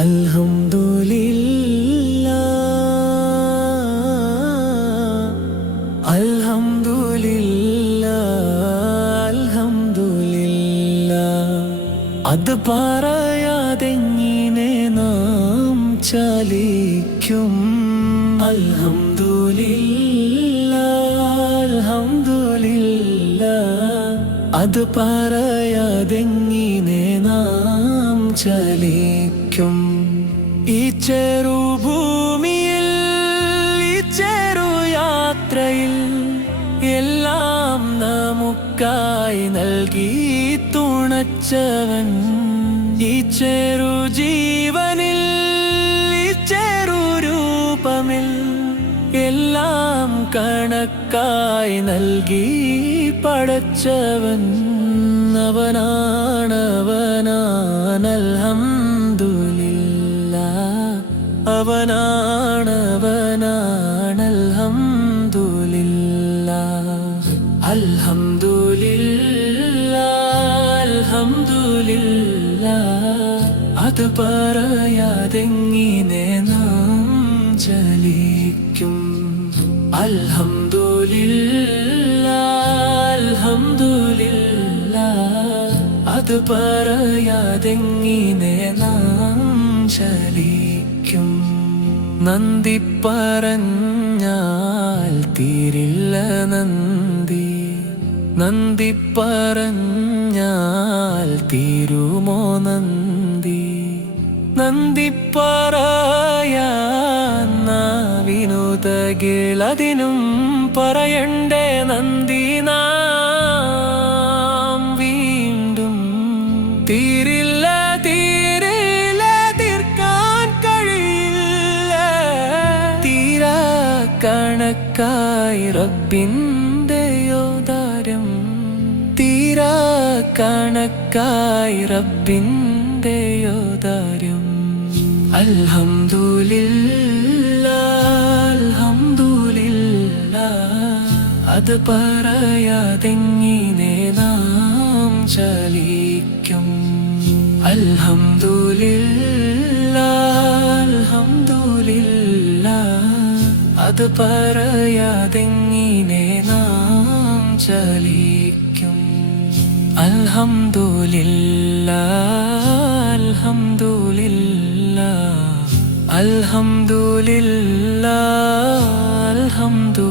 അൽഹംദുലില്ലാഹ് അൽഹംദുലില്ലാഹ് അത് പറയാതെങ്ങിനെ നാം ചലിക്കും. അൽഹംദുലില്ലാഹ് അൽഹംദുലില്ലാഹ് അത് പറയാതെങ്ങിനെ നാം ചലിക്കും. ഈ ചെറുഭൂമിയിൽ ഈ ചെറുയാത്രയിൽ എല്ലാം നമുക്കായി നൽകി തുണച്ചവൻ. ഈ ചെറു ജീവനിൽ ഈ ചെറു രൂപമിൽ എല്ലാം കണക്കായി നൽകി പടച്ചവൻ. അവനാണ് അൽഹംദുലില്ലാഹ് അവനാണ് അൽഹംദുലില്ലാഹ് അൽഹംദുലില്ലാഹ് അൽഹംദുലില്ലാഹ് അത് പറയാതെങ്ങിനെ നാം ചലിക്കും. അൽഹംദുലില്ലാഹ് അൽഹംദുലില്ലാഹ് അത് പറയാതെങ്ങിനെ നാം ചലിക്കും. നന്ദി പറഞ്ഞാൽ തീരില്ല നന്ദി, നന്ദി പറഞ്ഞാൽ തീരുമോ നന്ദി? നന്ദി പറയാൻ നാവിനു തകിലതിനും പറയണ്ടേ നന്ദി നാം വീണ്ടും. തീരില്ല തീരില്ല തീർക്കാൻ കഴിയില്ല തീരാ കണക്കായി റബ്ബിന്റെ ഔദാര്യം. തീരാ കണക്കായി റബ്ബിന്റെ ഔദാര്യം. അൽഹംദുലില്ലാഹ് അൽഹംദുലില്ലാഹ് അത് പറയാതെങ്ങിനെ നാം ചലിക്കും. അൽഹംദുലില്ലാഹ് അൽഹംദുലില്ലാഹ് അത് പറയാതെങ്ങിനെ നാം ചലിക്കും. അൽഹംദുലില്ലാഹ് അൽഹംദുലില്ലാഹ് അൽഹംദുലില്ലാഹ് അൽഹംദുലില്ലാഹ്